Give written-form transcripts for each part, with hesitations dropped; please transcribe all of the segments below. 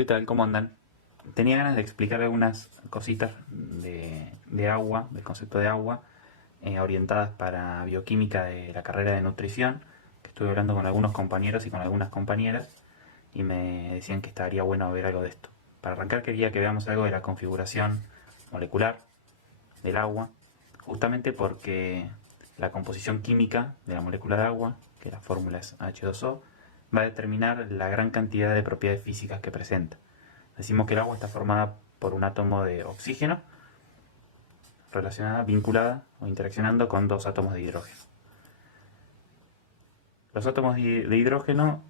¿Qué tal? ¿Cómo andan? Tenía ganas de explicar algunas cositas de agua, del concepto de agua, orientadas para bioquímica de la carrera de nutrición, que estuve hablando con algunos compañeros y con algunas compañeras, y me decían que estaría bueno ver algo de esto. Para arrancar quería que veamos algo de la configuración molecular del agua, justamente porque la composición química de la molécula de agua, que la fórmula es H2O, va a determinar la gran cantidad de propiedades físicas que presenta. Decimos que el agua está formada por un átomo de oxígeno relacionada, vinculada o interaccionando con dos átomos de hidrógeno. Los átomos de hidrógeno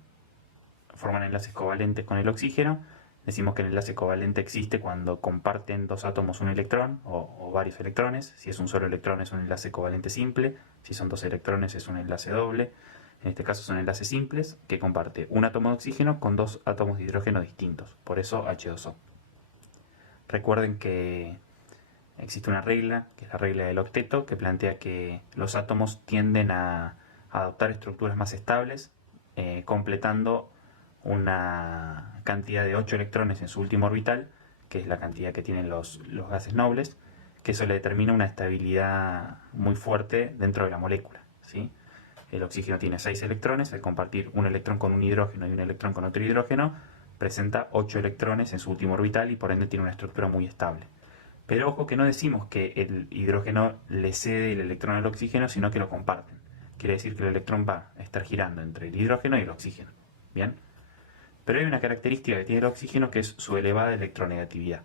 forman enlaces covalentes con el oxígeno. Decimos que el enlace covalente existe cuando comparten dos átomos un electrón o varios electrones. Si es un solo electrón es un enlace covalente simple. Si son dos electrones es un enlace doble. En este caso son enlaces simples que comparte un átomo de oxígeno con dos átomos de hidrógeno distintos. Por eso H2O. Recuerden que existe una regla, que es la regla del octeto, que plantea que los átomos tienden a adoptar estructuras más estables, completando una cantidad de 8 electrones en su último orbital, que es la cantidad que tienen los gases nobles, que eso le determina una estabilidad muy fuerte dentro de la molécula, ¿sí? El oxígeno tiene 6 electrones, al compartir un electrón con un hidrógeno y un electrón con otro hidrógeno, presenta 8 electrones en su último orbital y por ende tiene una estructura muy estable. Pero ojo que no decimos que el hidrógeno le cede el electrón al oxígeno, sino que lo comparten. Quiere decir que el electrón va a estar girando entre el hidrógeno y el oxígeno. ¿Bien? Pero hay una característica que tiene el oxígeno que es su elevada electronegatividad.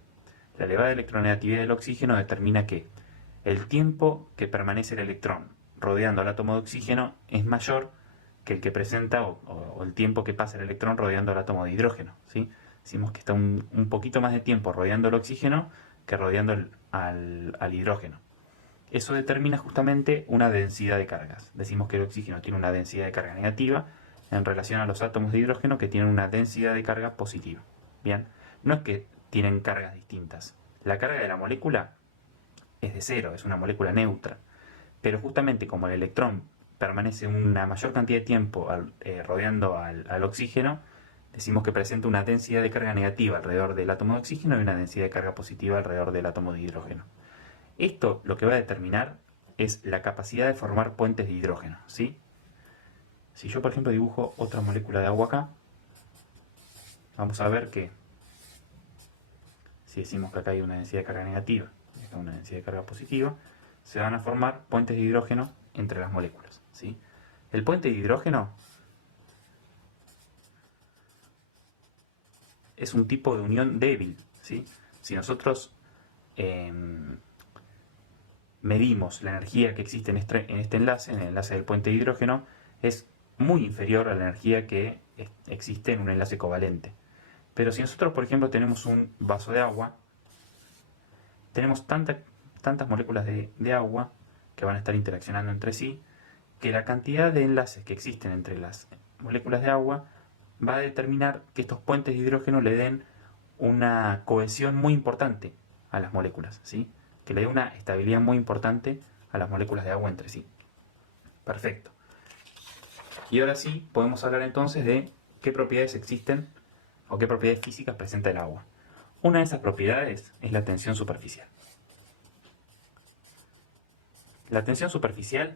La elevada electronegatividad del oxígeno determina que el tiempo que permanece el electrón rodeando al átomo de oxígeno es mayor que el que presenta o el tiempo que pasa el electrón rodeando al átomo de hidrógeno, ¿sí? Decimos que está un poquito más de tiempo rodeando el oxígeno que rodeando al hidrógeno. Eso determina justamente una densidad de cargas. Decimos que el oxígeno tiene una densidad de carga negativa en relación a los átomos de hidrógeno que tienen una densidad de carga positiva. Bien, no es que tienen cargas distintas. La carga de la molécula es de cero, es una molécula neutra. Pero justamente como el electrón permanece una mayor cantidad de tiempo rodeando al oxígeno, decimos que presenta una densidad de carga negativa alrededor del átomo de oxígeno y una densidad de carga positiva alrededor del átomo de hidrógeno. Esto lo que va a determinar es la capacidad de formar puentes de hidrógeno, ¿sí? Si yo, por ejemplo, dibujo otra molécula de agua acá, vamos a ver que si decimos que acá hay una densidad de carga negativa y acá una densidad de carga positiva, se van a formar puentes de hidrógeno entre las moléculas, ¿sí? El puente de hidrógeno es un tipo de unión débil, ¿sí? Si nosotros medimos la energía que existe en este enlace, en el enlace del puente de hidrógeno, es muy inferior a la energía que existe en un enlace covalente. Pero si nosotros, por ejemplo, tenemos un vaso de agua, tenemos tantas moléculas de agua que van a estar interaccionando entre sí, que la cantidad de enlaces que existen entre las moléculas de agua va a determinar que estos puentes de hidrógeno le den una cohesión muy importante a las moléculas, ¿sí? Que le dé una estabilidad muy importante a las moléculas de agua entre sí. Perfecto. Y ahora sí podemos hablar entonces de qué propiedades existen o qué propiedades físicas presenta el agua. Una de esas propiedades es la tensión superficial. La tensión superficial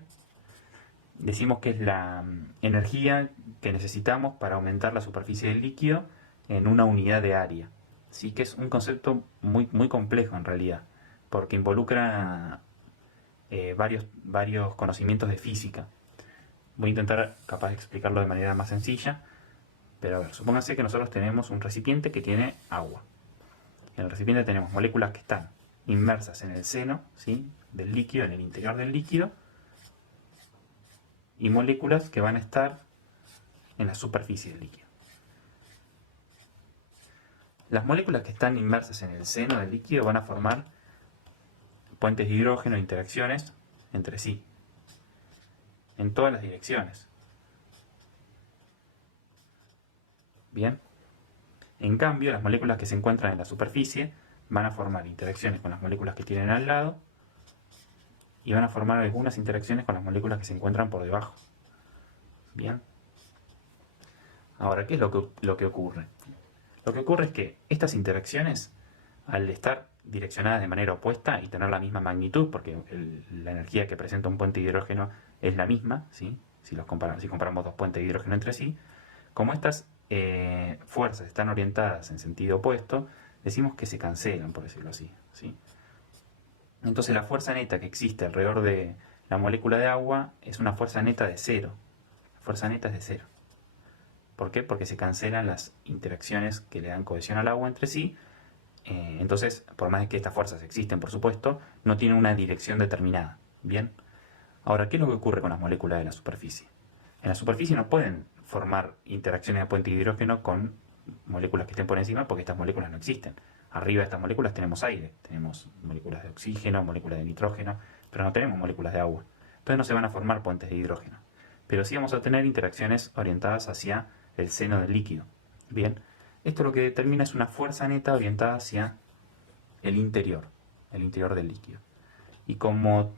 decimos que es la energía que necesitamos para aumentar la superficie del líquido en una unidad de área. Sí que es un concepto muy complejo en realidad, porque involucra varios conocimientos de física. Voy a intentar capaz de explicarlo de manera más sencilla, pero a ver, supónganse que nosotros tenemos un recipiente que tiene agua. En el recipiente tenemos moléculas que están inmersas en el seno, ¿sí?, del líquido, en el interior del líquido, y moléculas que van a estar en la superficie del líquido. Las moléculas que están inmersas en el seno del líquido van a formar puentes de hidrógeno e interacciones entre sí, en todas las direcciones. Bien. En cambio, las moléculas que se encuentran en la superficie van a formar interacciones con las moléculas que tienen al lado y van a formar algunas interacciones con las moléculas que se encuentran por debajo. Bien. Ahora, ¿qué es lo que ocurre? Lo que ocurre es que estas interacciones, al estar direccionadas de manera opuesta y tener la misma magnitud, porque la energía que presenta un puente de hidrógeno es la misma, ¿sí? Si comparamos dos puentes de hidrógeno entre sí, como estas fuerzas están orientadas en sentido opuesto, decimos que se cancelan, por decirlo así, ¿sí? Entonces la fuerza neta que existe alrededor de la molécula de agua es una fuerza neta de cero. La fuerza neta es de cero. ¿Por qué? Porque se cancelan las interacciones que le dan cohesión al agua entre sí. Entonces, por más que estas fuerzas existen, por supuesto, no tienen una dirección determinada. Bien. Ahora, ¿qué es lo que ocurre con las moléculas de la superficie? En la superficie no pueden formar interacciones de puente de hidrógeno con moléculas que estén por encima porque estas moléculas no existen. Arriba de estas moléculas tenemos aire, tenemos moléculas de oxígeno, moléculas de nitrógeno, pero no tenemos moléculas de agua. Entonces no se van a formar puentes de hidrógeno. Pero sí vamos a tener interacciones orientadas hacia el seno del líquido. Bien, esto lo que determina es una fuerza neta orientada hacia el interior del líquido. Y como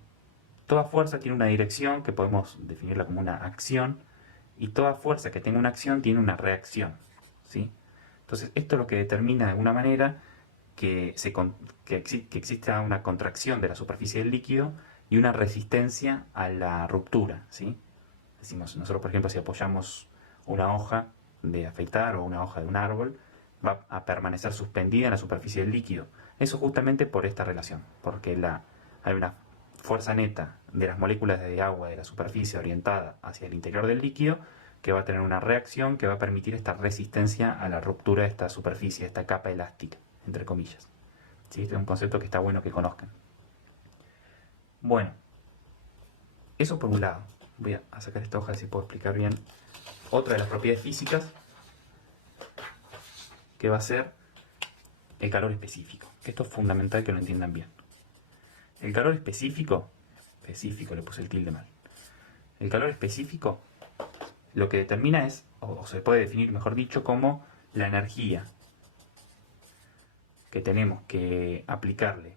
toda fuerza tiene una dirección que podemos definirla como una acción, y toda fuerza que tenga una acción tiene una reacción, ¿sí? Entonces esto es lo que determina de alguna manera que exista una contracción de la superficie del líquido y una resistencia a la ruptura, ¿sí? Decimos, nosotros por ejemplo si apoyamos una hoja de afeitar o una hoja de un árbol, va a permanecer suspendida en la superficie del líquido. Eso justamente por esta relación, porque hay una fuerza neta de las moléculas de agua de la superficie orientada hacia el interior del líquido que va a tener una reacción que va a permitir esta resistencia a la ruptura de esta superficie, esta capa elástica, entre comillas. ¿Sí? Este es un concepto que está bueno que conozcan. Bueno, eso por un lado. Voy a sacar esta hoja si puedo explicar bien. Otra de las propiedades físicas que va a ser el calor específico. Esto es fundamental que lo entiendan bien. El calor específico, le puse el tilde mal. El calor específico lo que determina es, o se puede definir mejor dicho, como la energía que tenemos que aplicarle,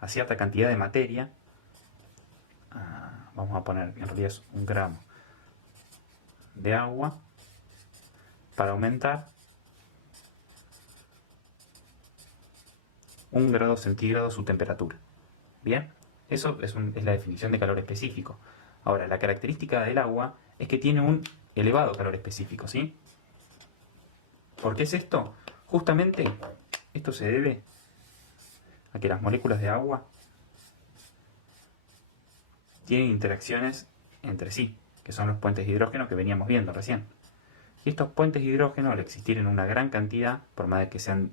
a cierta cantidad de materia, vamos a poner, en realidad es 1 gramo de agua, para aumentar 1 grado centígrado su temperatura. Bien, eso es la definición de calor específico. Ahora, la característica del agua es que tiene un elevado calor específico, ¿sí? ¿Por qué es esto? Justamente esto se debe a que las moléculas de agua tienen interacciones entre sí, que son los puentes de hidrógeno que veníamos viendo recién. Y estos puentes de hidrógeno, al existir en una gran cantidad, por más de que sean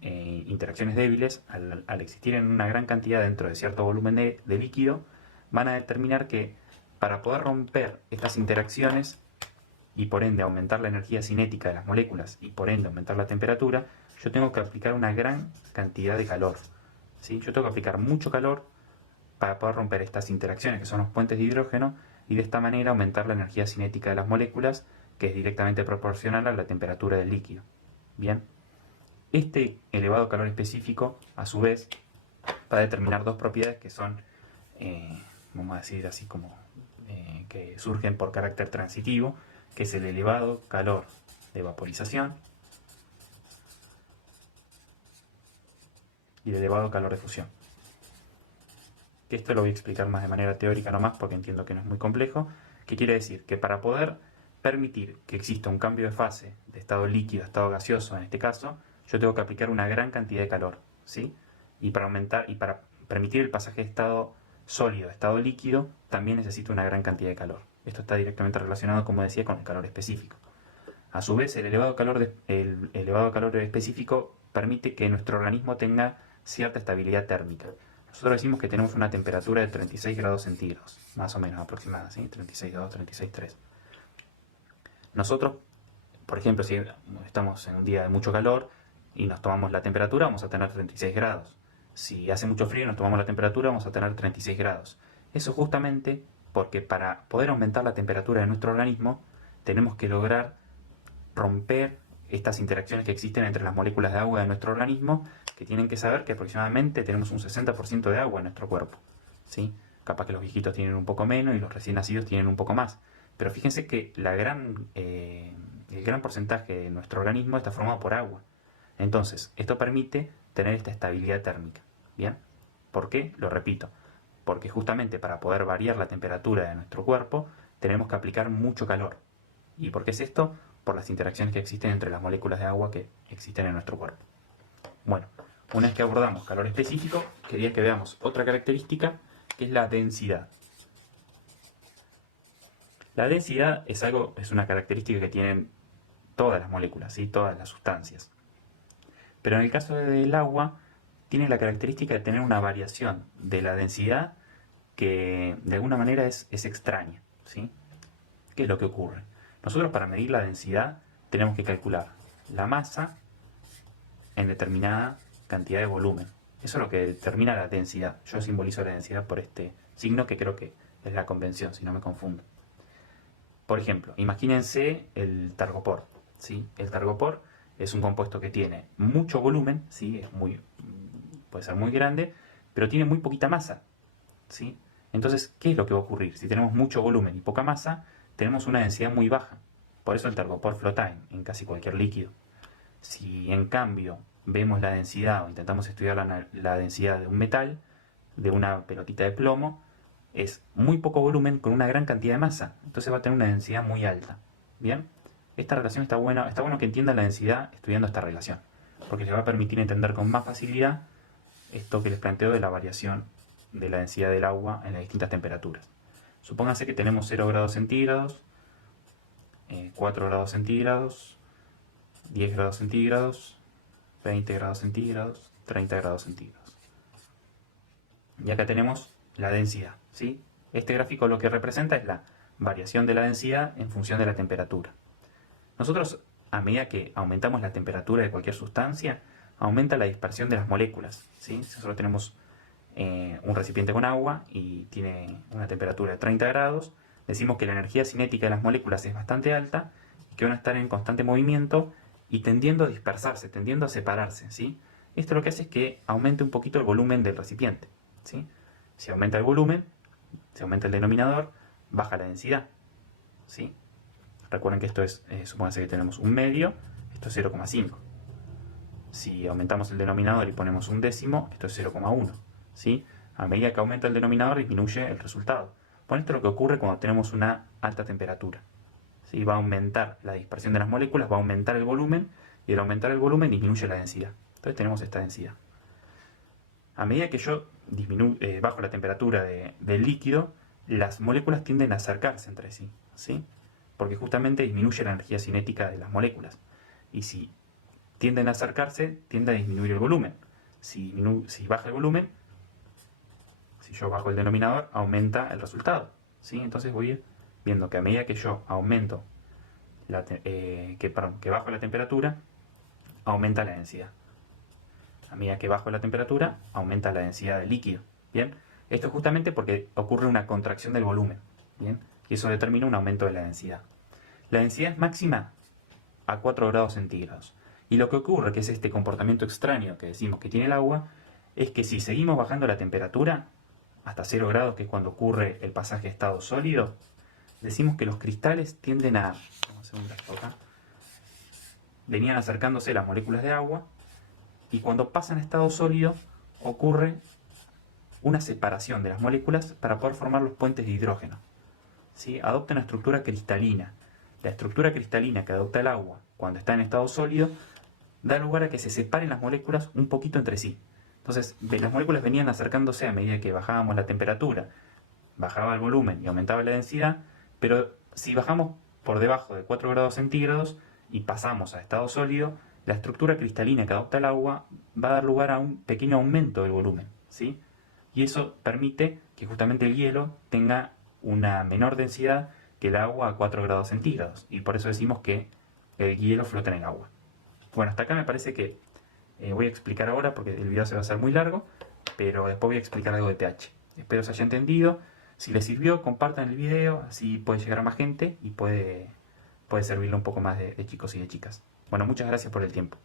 interacciones débiles, al existir en una gran cantidad dentro de cierto volumen de líquido, van a determinar que para poder romper estas interacciones y por ende aumentar la energía cinética de las moléculas y por ende aumentar la temperatura, yo tengo que aplicar una gran cantidad de calor, ¿sí? Yo tengo que aplicar mucho calor para poder romper estas interacciones que son los puentes de hidrógeno y de esta manera aumentar la energía cinética de las moléculas, que es directamente proporcional a la temperatura del líquido. Bien, este elevado calor específico a su vez va a determinar dos propiedades que son, vamos a decir así como que surgen por carácter transitivo, que es el elevado calor de vaporización y el elevado calor de fusión. Que esto lo voy a explicar más de manera teórica nomás porque entiendo que no es muy complejo, que quiere decir que para poder permitir que exista un cambio de fase de estado líquido a estado gaseoso en este caso, yo tengo que aplicar una gran cantidad de calor, ¿sí? Y para permitir el pasaje de estado sólido a estado líquido, también necesito una gran cantidad de calor. Esto está directamente relacionado, como decía, con el calor específico. A su vez, el elevado calor específico permite que nuestro organismo tenga cierta estabilidad térmica. Nosotros decimos que tenemos una temperatura de 36 grados centígrados, más o menos aproximada, ¿sí? 36,2, 36,3. Nosotros, por ejemplo, si estamos en un día de mucho calor y nos tomamos la temperatura, vamos a tener 36 grados. Si hace mucho frío y nos tomamos la temperatura, vamos a tener 36 grados. Eso justamente porque para poder aumentar la temperatura de nuestro organismo, tenemos que lograr romper estas interacciones que existen entre las moléculas de agua de nuestro organismo, que tienen que saber que aproximadamente tenemos un 60% de agua en nuestro cuerpo, ¿sí? Capaz que los viejitos tienen un poco menos y los recién nacidos tienen un poco más. Pero fíjense que el gran porcentaje de nuestro organismo está formado por agua. Entonces, esto permite tener esta estabilidad térmica. ¿Bien? ¿Por qué? Lo repito. Porque justamente para poder variar la temperatura de nuestro cuerpo, tenemos que aplicar mucho calor. ¿Y por qué es esto? Por las interacciones que existen entre las moléculas de agua que existen en nuestro cuerpo. Bueno, una vez que abordamos calor específico, quería que veamos otra característica, que es la densidad. La densidad es una característica que tienen todas las moléculas, ¿sí? Todas las sustancias. Pero en el caso del agua, tiene la característica de tener una variación de la densidad que de alguna manera es extraña, ¿sí? ¿Qué es lo que ocurre? Nosotros para medir la densidad tenemos que calcular la masa en determinada cantidad de volumen. Eso es lo que determina la densidad. Yo simbolizo la densidad por este signo que creo que es la convención, si no me confundo. Por ejemplo, imagínense el targopor, ¿sí? El targopor es un compuesto que tiene mucho volumen, ¿sí? Puede ser muy grande, pero tiene muy poquita masa, ¿sí? Entonces, ¿qué es lo que va a ocurrir? Si tenemos mucho volumen y poca masa, tenemos una densidad muy baja. Por eso el targopor flota en casi cualquier líquido. Si en cambio vemos la densidad o intentamos estudiar la densidad de un metal, de una pelotita de plomo, es muy poco volumen con una gran cantidad de masa. Entonces va a tener una densidad muy alta. ¿Bien? Esta relación está buena. Está bueno que entiendan la densidad estudiando esta relación, porque les va a permitir entender con más facilidad esto que les planteo de la variación de la densidad del agua en las distintas temperaturas. Supónganse que tenemos 0 grados centígrados, 4 grados centígrados, 10 grados centígrados, 20 grados centígrados, 30 grados centígrados. Y acá tenemos la densidad, ¿sí? Este gráfico lo que representa es la variación de la densidad en función de la temperatura. Nosotros, a medida que aumentamos la temperatura de cualquier sustancia, aumenta la dispersión de las moléculas, ¿sí? Si nosotros tenemos un recipiente con agua y tiene una temperatura de 30 grados, decimos que la energía cinética de las moléculas es bastante alta y que van a estar en constante movimiento y tendiendo a dispersarse, tendiendo a separarse, ¿sí? Esto lo que hace es que aumente un poquito el volumen del recipiente, ¿sí? Si aumenta el volumen, si aumenta el denominador, baja la densidad, ¿sí? Recuerden que esto es, supónganse que tenemos un medio, esto es 0,5. Si aumentamos el denominador y ponemos un décimo, esto es 0,1, ¿sí? A medida que aumenta el denominador, disminuye el resultado. Bueno, esto es lo que ocurre cuando tenemos una alta temperatura, ¿sí? Va a aumentar la dispersión de las moléculas, va a aumentar el volumen, y al aumentar el volumen disminuye la densidad. Entonces tenemos esta densidad. A medida que yo bajo la temperatura del líquido, las moléculas tienden a acercarse entre sí, ¿sí? Porque justamente disminuye la energía cinética de las moléculas. Y si tienden a acercarse, tiende a disminuir el volumen. Si baja el volumen, si yo bajo el denominador, aumenta el resultado, ¿sí? Entonces voy a ir viendo que a medida que yo aumento, que bajo la temperatura, aumenta la densidad. A medida que bajo la temperatura, aumenta la densidad del líquido. ¿Bien? Esto es justamente porque ocurre una contracción del volumen. ¿Bien? Y eso determina un aumento de la densidad. La densidad es máxima a 4 grados centígrados. Y lo que ocurre, que es este comportamiento extraño que decimos que tiene el agua, es que si seguimos bajando la temperatura hasta 0 grados, que es cuando ocurre el pasaje a estado sólido, decimos que los cristales tienden a... Vamos a hacer un gráfico acá. Venían acercándose las moléculas de agua y cuando pasan a estado sólido ocurre una separación de las moléculas para poder formar los puentes de hidrógeno. ¿Sí? Adopta una estructura cristalina. La estructura cristalina que adopta el agua cuando está en estado sólido da lugar a que se separen las moléculas un poquito entre sí. Entonces, las moléculas venían acercándose a medida que bajábamos la temperatura, bajaba el volumen y aumentaba la densidad, pero si bajamos por debajo de 4 grados centígrados y pasamos a estado sólido, la estructura cristalina que adopta el agua va a dar lugar a un pequeño aumento del volumen, ¿sí? Y eso permite que justamente el hielo tenga una menor densidad que el agua a 4 grados centígrados, y por eso decimos que el hielo flota en el agua. Bueno, hasta acá me parece que voy a explicar ahora, porque el video se va a hacer muy largo, pero después voy a explicar algo de pH. Espero se haya entendido. Si les sirvió, compartan el video, así puede llegar a más gente y puede servirle un poco más de chicos y de chicas. Bueno, muchas gracias por el tiempo.